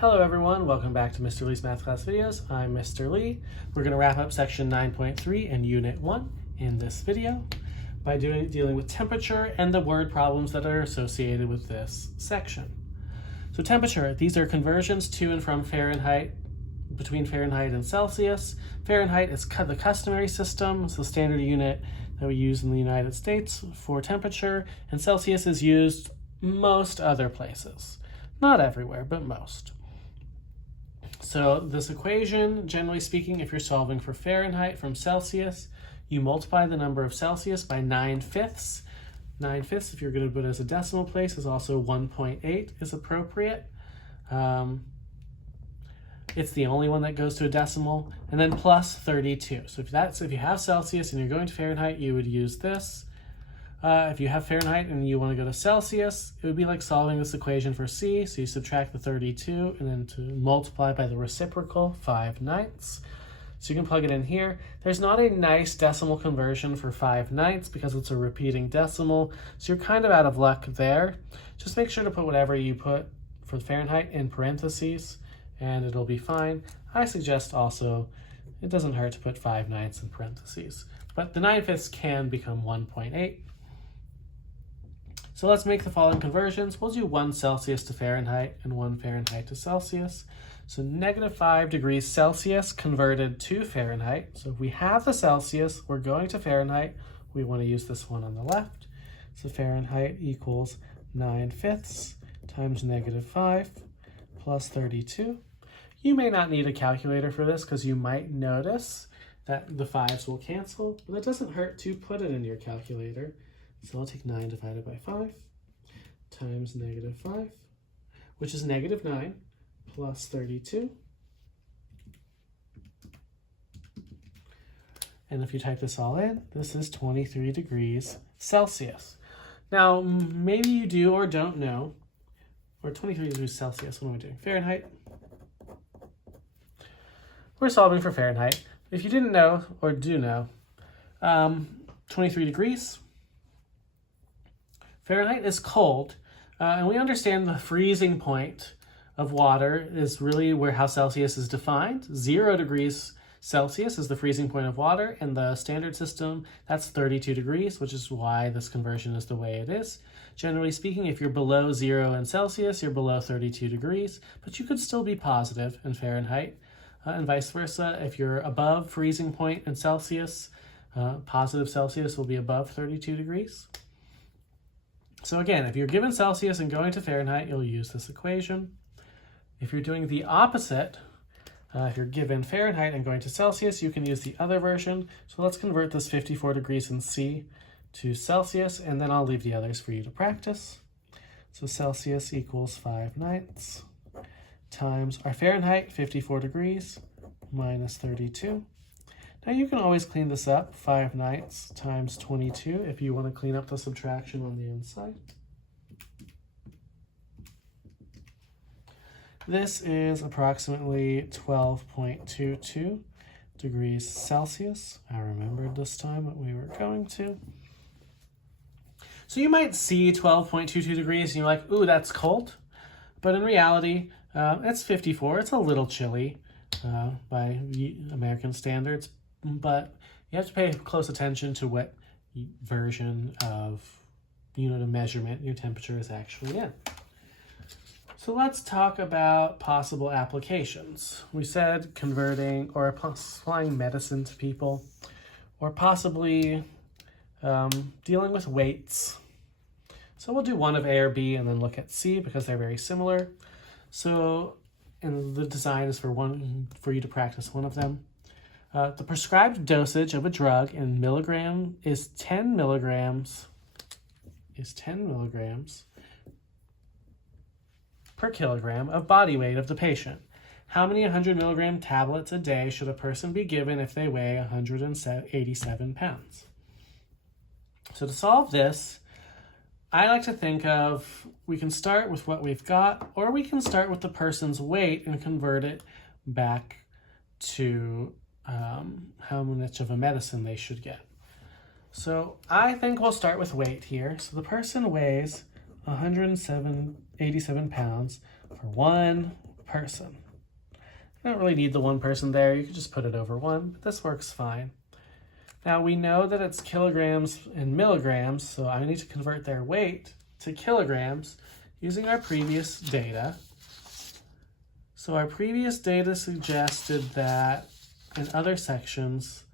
Hello everyone, welcome back to Mr. Lee's Math Class Videos. I'm Mr. Lee. We're going to wrap up section 9.3 and unit 1 in this video by dealing with temperature and the word problems that are associated with this section. So temperature, these are conversions to and from Fahrenheit, between Fahrenheit and Celsius. Fahrenheit is the customary system, it's the standard unit that we use in the United States for temperature, and Celsius is used most other places. Not everywhere, but most. So this equation, generally speaking, if you're solving for Fahrenheit from Celsius, you multiply the number of Celsius by 9/5. 9/5, if you're going to put it as a decimal place, is also 1.8 is appropriate. It's the only one that goes to a decimal, and then plus 32. So if you have Celsius and you're going to Fahrenheit, you would use this. If you have Fahrenheit and you want to go to Celsius, it would be like solving this equation for C. So you subtract the 32 and then to multiply by the reciprocal, 5/9. So you can plug it in here. There's not a nice decimal conversion for 5/9 because it's a repeating decimal. So you're kind of out of luck there. Just make sure to put whatever you put for Fahrenheit in parentheses and it'll be fine. I suggest also, it doesn't hurt to put 5/9 in parentheses, but the 9/5 can become 1.8. So let's make the following conversions. We'll do 1 Celsius to Fahrenheit and 1 Fahrenheit to Celsius. So -5 degrees Celsius converted to Fahrenheit. So if we have the Celsius, we're going to Fahrenheit. We want to use this one on the left. So Fahrenheit equals 9/5 times -5 plus 32. You may not need a calculator for this because you might notice that the 5s will cancel, but it doesn't hurt to put it in your calculator. So I'll take 9 divided by 5 times -5, which is -9 plus 32. And if you type this all in, this is 23 degrees Celsius. Now, maybe you do or don't know, or 23 degrees Celsius, what am I doing? Fahrenheit. We're solving for Fahrenheit. If you didn't know or do know, 23 degrees, Fahrenheit is cold, and we understand the freezing point of water is really how Celsius is defined. 0 degrees Celsius is the freezing point of water. In the standard system, that's 32 degrees, which is why this conversion is the way it is. Generally speaking, if you're below 0 in Celsius, you're below 32 degrees, but you could still be positive in Fahrenheit, and vice versa. If you're above freezing point in Celsius, positive Celsius will be above 32 degrees. So again, if you're given Celsius and going to Fahrenheit, you'll use this equation. If you're doing the opposite, if you're given Fahrenheit and going to Celsius, you can use the other version. So let's convert this 54 degrees in C to Celsius, and then I'll leave the others for you to practice. So Celsius equals 5/9 times our Fahrenheit, 54 degrees, minus 32. Now you can always clean this up, 5/9 times 22, if you want to clean up the subtraction on the inside. This is approximately 12.22 degrees Celsius. I remembered this time what we were going to. So you might see 12.22 degrees and you're like, ooh, that's cold. But in reality, it's 54. It's a little chilly by American standards. But you have to pay close attention to what version of unit of measurement your temperature is actually in. So let's talk about possible applications. We said converting or applying medicine to people, or possibly dealing with weights. So we'll do one of A or B and then look at C because they're very similar. So, and the design is for you to practice one of them. The prescribed dosage of a drug in milligram is 10 milligrams per kilogram of body weight of the patient. How many 100 milligram tablets a day should a person be given if they weigh 187 pounds? So to solve this, I like to think of, we can start with what we've got, or we can start with the person's weight and convert it back to how much of a medicine they should get. So I think we'll start with weight here. So the person weighs 187 pounds for 1 person. You don't really need the 1 person there. You could just put it over 1, but this works fine. Now we know that it's kilograms and milligrams, so I need to convert their weight to kilograms using our previous data. So our previous data suggested that in other sections,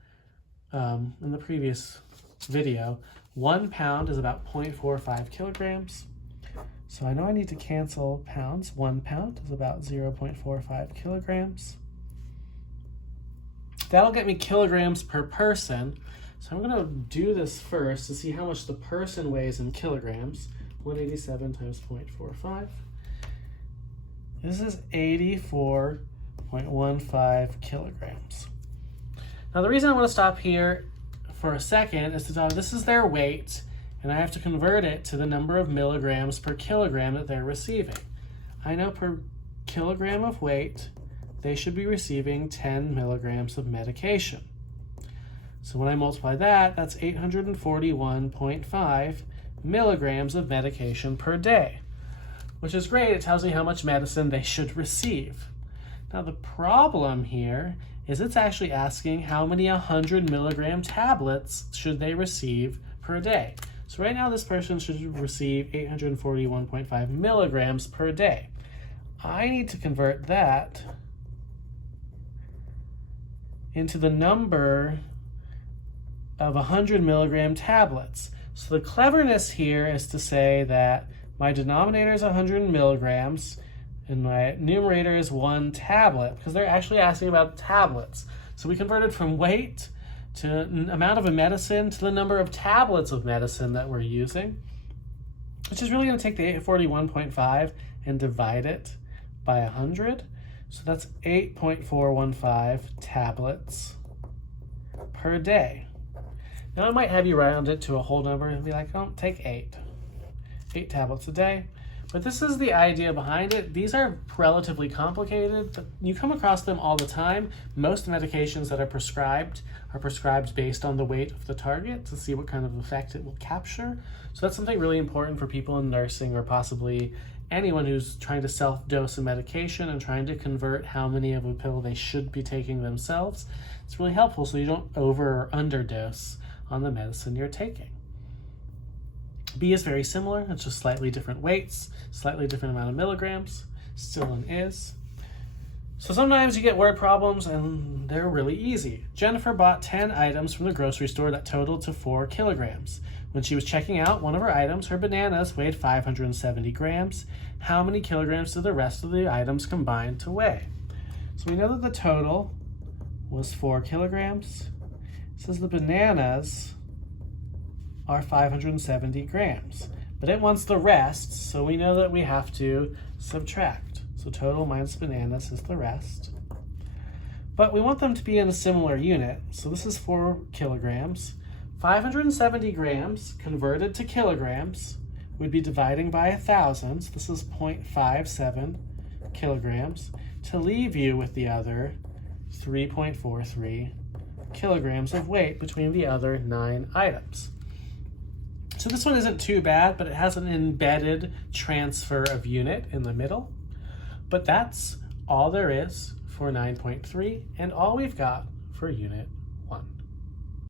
in the previous video, 1 pound is about 0.45 kilograms. So I know I need to cancel pounds. 1 pound is about 0.45 kilograms. That'll get me kilograms per person. So I'm going to do this first to see how much the person weighs in kilograms. 187 times 0.45. This is 84.15 kilograms. Now the reason I want to stop here for a second is to tell this is their weight, and I have to convert it to the number of milligrams per kilogram that they're receiving. I know per kilogram of weight, they should be receiving 10 milligrams of medication. So when I multiply that, that's 841.5 milligrams of medication per day, which is great. It tells me how much medicine they should receive. Now the problem here is it's actually asking how many 100 milligram tablets should they receive per day. So right now this person should receive 841.5 milligrams per day. I need to convert that into the number of 100 milligram tablets. So the cleverness here is to say that my denominator is 100 milligrams and my numerator is 1 tablet, because they're actually asking about tablets. So we converted from weight to amount of a medicine to the number of tablets of medicine that we're using, which is really going to take the 841.5 and divide it by 100. So that's 8.415 tablets per day. Now I might have you round it to a whole number and be like, oh, take 8 tablets a day. But this is the idea behind it. These are relatively complicated, but you come across them all the time. Most medications that are prescribed based on the weight of the target to see what kind of effect it will capture. So that's something really important for people in nursing, or possibly anyone who's trying to self-dose a medication and trying to convert how many of a pill they should be taking themselves. It's really helpful so you don't over or underdose on the medicine you're taking. B is very similar. It's just slightly different weights, slightly different amount of milligrams, still an is. So sometimes you get word problems and they're really easy. Jennifer bought 10 items from the grocery store that totaled to 4 kilograms. When she was checking out one of her items, her bananas weighed 570 grams. How many kilograms did the rest of the items combine to weigh? So we know that the total was 4 kilograms. It says the bananas are 570 grams, but it wants the rest, so we know that we have to subtract. So total minus bananas is the rest. But we want them to be in a similar unit, so this is 4 kilograms. 570 grams converted to kilograms would be dividing by 1,000, so this is 0.57 kilograms, to leave you with the other 3.43 kilograms of weight between the other 9 items. So this one isn't too bad, but it has an embedded transfer of unit in the middle. But that's all there is for 9.3 and all we've got for Unit 1.